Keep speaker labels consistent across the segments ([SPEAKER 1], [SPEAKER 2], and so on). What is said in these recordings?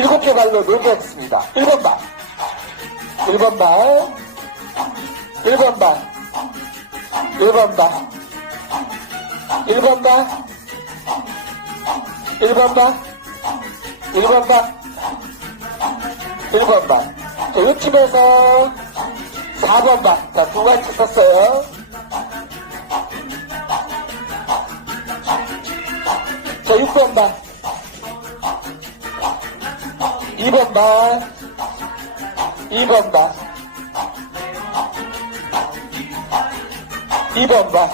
[SPEAKER 1] 일곱 개 발로 놀겠습니다. 1번 발. 1번 발. 1번 발. 1번 발. 1번 발. 1번 발. 1번 발. 1번 발. 자, 이쯤에서 4번 발. 자, 두 가지 썼어요. 자, 6번 발. 2번 발. 2번 발. 2번 발.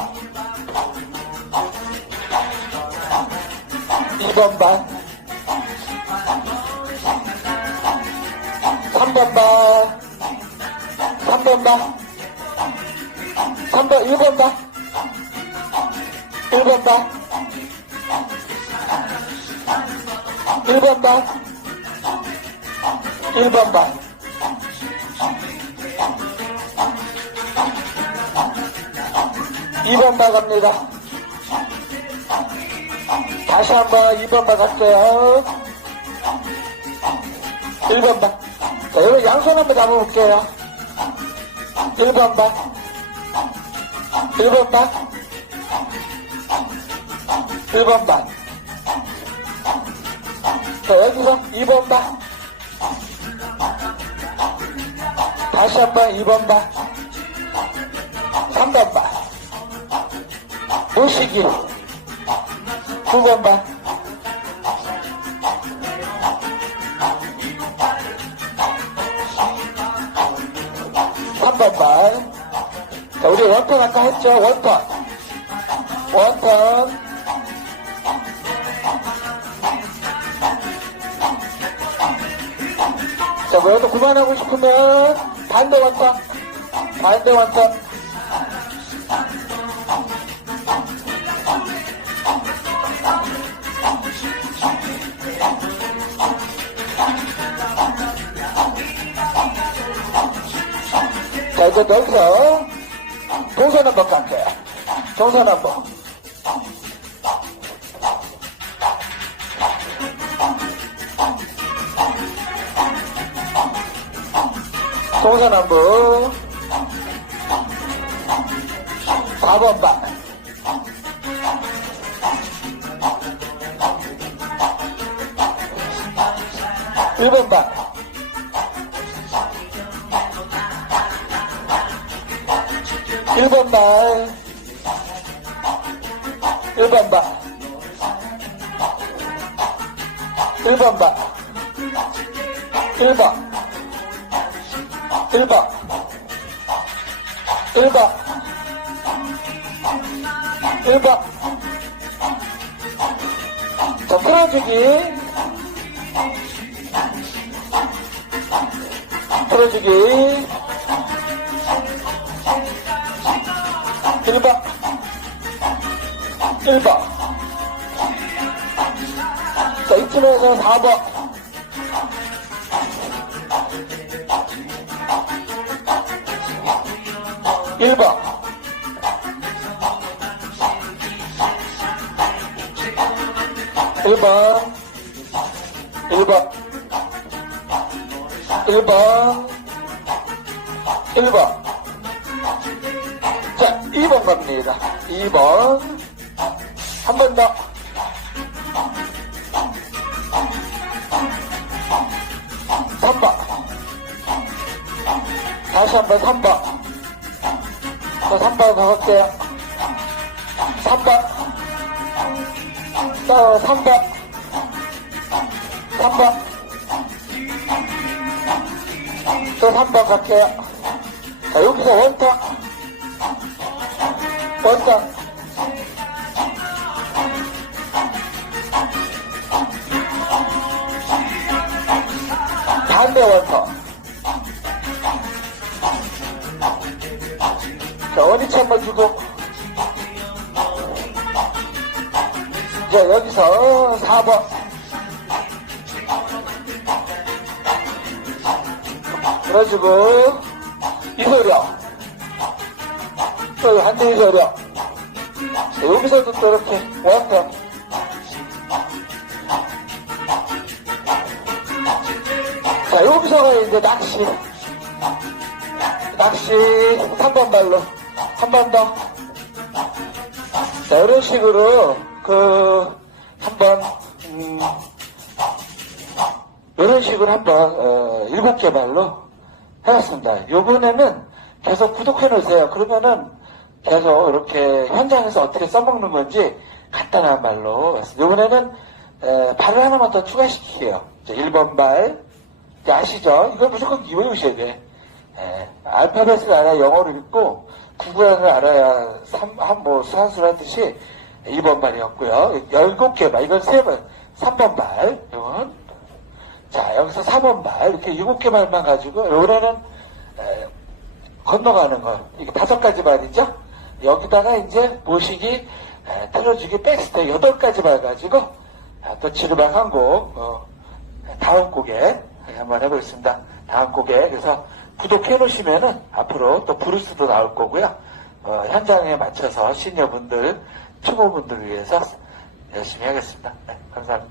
[SPEAKER 1] 2번 발. 3번 발. 3번 발. 3번, 1번 발. 1번 발. 1번 발. 1번 발. 2번 발 갑니다. 다시 한번 2번 발 갈게요. 1번 발. 자, 여기 양손 한번 잡아볼게요. 1번 발. 1번 발. 1번 발. 자, 여기서 2번 발. 다시 한번 2번 발. 3번 발. 모시기. 9번 발. 삼번 발. 자, 우리 원턴 아까 했죠? 원턴. 원턴. 자, 뭐라도 그만하고 싶으면 반대 원턴. 반대 원턴. 자, 이제 여기서 동선 한번 갈게요. 동선 한번. 도사나무 바밤바 뭐. 일번바 일번바 일번바 일번바 1번. 1번. 1번. 1번. 자, 풀어주기. 풀어주기. 1번. 1번. 자, 이쯤에서 4번. 1번. 1번. 1번. 1번. 1번. 자, 2번 갑니다. 2번. 한 번 더. 삼번 다시 한번 3번. 자, 3번 가볼게요. 3번. 또 3번. 3번. 또 3번 갈게요. 자, 여기서 원터. 원터. 반대 원터. 자, 어디치 한번 주고. 자, 여기서 4번. 그래가지고, 이소령. 또 한대 이소령. 자, 여기서도 또 이렇게 원터. 이제 낚시. 낚시 3번 발로. 한 번 더. 자, 이런 식으로, 그, 한 번, 음, 이런 식으로 한 번, 어, 일곱 개 발로 해왔습니다. 요번에는 계속 구독해 놓으세요. 그러면은 계속 이렇게 현장에서 어떻게 써먹는 건지 간단한 말로. 요번에는, 에, 발을 하나만 더 추가시킬게요. 1번 발. 아시죠? 이걸 무조건 외우셔야 돼. 예, 알파벳을 알아야 영어를 읽고 구구단을 알아야 삼, 한, 뭐, 수한수를 하듯이 1번 발이었고요. 17개 발, 이건 3번, 3번 발, 이건. 자, 여기서 4번 발, 이렇게 7개 발만 가지고, 요거는, 에, 건너가는 거. 이게 다섯 가지 발이죠? 여기다가 이제 모시기, 에, 틀어주기, 백스텝 여덟 가지 발 가지고, 아, 또 지르박 한 곡, 어, 다음 곡에 한번 해보겠습니다. 다음 곡에. 그래서 구독해 놓으시면은 앞으로 또 브루스도 나올 거고요. 어, 현장에 맞춰서 시니어분들, 초보분들을 위해서 열심히 하겠습니다. 네, 감사합니다.